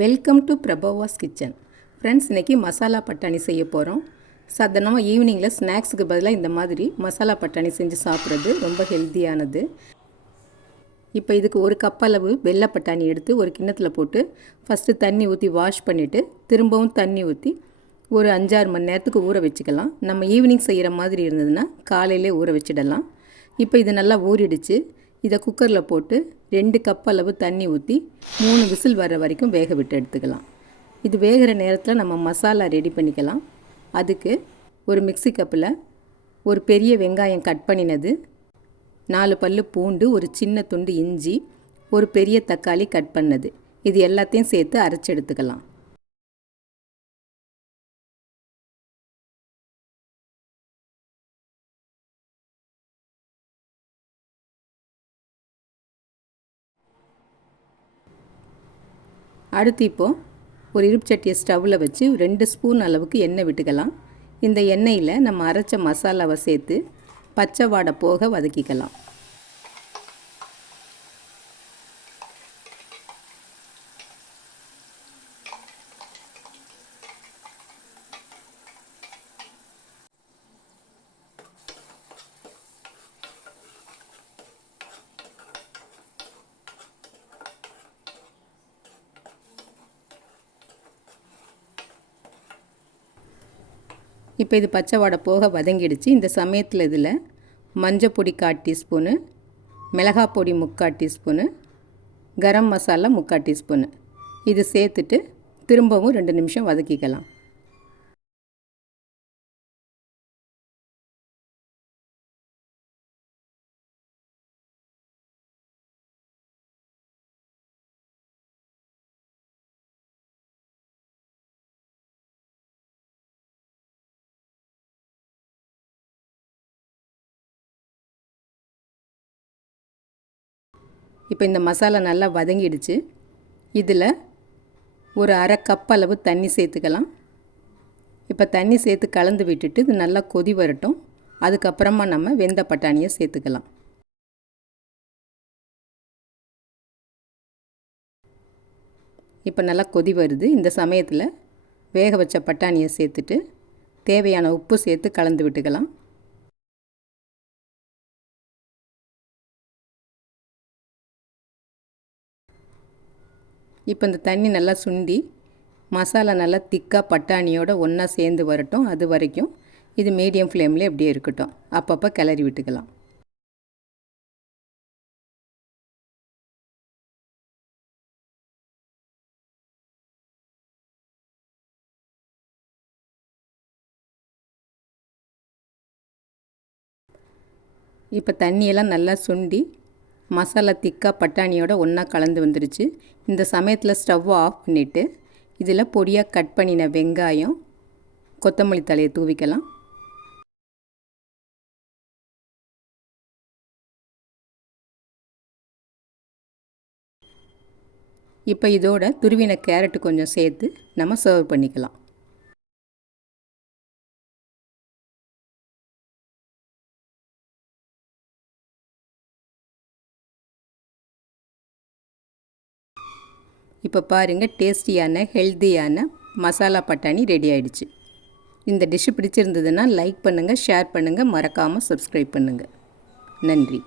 Welcome to Prabhava's kitchen. Friends, இன்றைக்கி மசாலா பட்டாணி செய்ய போகிறோம். சாதாரணமாக ஈவினிங்கில் ஸ்நாக்ஸுக்கு பதிலாக இந்த மாதிரி மசாலா பட்டாணி செஞ்சு சாப்பிட்றது ரொம்ப ஹெல்த்தியானது. இப்போ இதுக்கு ஒரு கப் அளவு வெள்ளை பட்டாணி எடுத்து ஒரு கிண்ணத்தில் போட்டு ஃபஸ்ட்டு தண்ணி ஊற்றி வாஷ் பண்ணிவிட்டு திரும்பவும் தண்ணி ஊற்றி ஒரு 5-6 மணி நேரத்துக்கு ஊற வச்சுக்கலாம். நம்ம ஈவினிங் செய்கிற மாதிரி இருந்ததுன்னா காலையிலே ஊற வச்சிடலாம். இப்போ இது நல்லா ஊறிடுச்சு. இதை குக்கரில் போட்டு 2 கப் அளவு தண்ணி ஊற்றி 3 விசில் வர வரைக்கும் வேக விட்டு எடுத்துக்கலாம். இது வேகிற நேரத்தில் நம்ம மசாலா ரெடி பண்ணிக்கலாம். அதுக்கு ஒரு மிக்ஸி கப்பில் ஒரு பெரிய வெங்காயம் கட் பண்ணினது, 4 பல்லு பூண்டு, ஒரு சின்ன துண்டு இஞ்சி, ஒரு பெரிய தக்காளி கட் பண்ணது, இது எல்லாத்தையும் சேர்த்து அரைச்சி எடுத்துக்கலாம். அடுத்து இப்போது ஒரு இருப்பு சட்டியை ஸ்டவ்வில் வச்சு 2 ஸ்பூன் அளவுக்கு எண்ணெய் விட்டுக்கலாம். இந்த எண்ணெயில் நம்ம அரைச்ச மசாலாவை சேர்த்து பச்சை வாடை போக வதக்கிக்கலாம். இப்போ இது பச்சை வாடை போக வதங்கிடுச்சு. இந்த சமயத்தில் இதில் மஞ்சப்பொடி 1/4 teaspoon, மிளகாப்பொடி 3/4 teaspoon, garam masala 3/4 teaspoon இது சேர்த்துட்டு திரும்பவும் 2 நிமிஷம் வதக்கிக்கலாம். இப்போ இந்த மசாலா நல்லா வதங்கிடுச்சு. இதில் ஒரு 1/2 கப் அளவு தண்ணி சேர்த்துக்கலாம். இப்போ தண்ணி சேர்த்து கலந்து விட்டுட்டு இது நல்லா கொதி வரட்டும். அதுக்கப்புறமா நம்ம வெந்த பட்டாணியை சேர்த்துக்கலாம். இப்போ நல்லா கொதி வருது. இந்த சமயத்தில் வேக வச்ச பட்டாணியை சேர்த்துட்டு தேவையான உப்பு சேர்த்து கலந்து விட்டுக்கலாம். இப்போ இந்த தண்ணி நல்லா சுண்டி மசாலா நல்லா திக்காக பட்டாணியோட ஒன்றா சேர்ந்து வரட்டும். அது வரைக்கும் இது மீடியம் ஃப்ளேமில் எப்படியே இருக்கட்டும். அப்பப்போ கிளறி விட்டுக்கலாம். இப்போ தண்ணியெல்லாம் நல்லா சுண்டி மசாலா திக்காக பட்டாணியோட ஒன்றா கலந்து வந்துருச்சு. இந்த சமயத்தில் ஸ்டவ்வை ஆஃப் பண்ணிவிட்டு இதில் பொடியாக கட் பண்ணின வெங்காயம், கொத்தமல்லி தழையை தூவிக்கலாம். இப்போ இதோட துருவின கேரட்டு கொஞ்சம் சேர்த்து நம்ம சர்வ் பண்ணிக்கலாம். இப்போ பாருங்கள், டேஸ்டியான ஹெல்த்தியான மசாலா பட்டாணி ரெடி ஆகிடுச்சு. இந்த டிஷ்ஷு பிடிச்சிருந்ததுன்னா லைக் பண்ணுங்கள், ஷேர் பண்ணுங்கள், மறக்காமல் சப்ஸ்கிரைப் பண்ணுங்கள். நன்றி.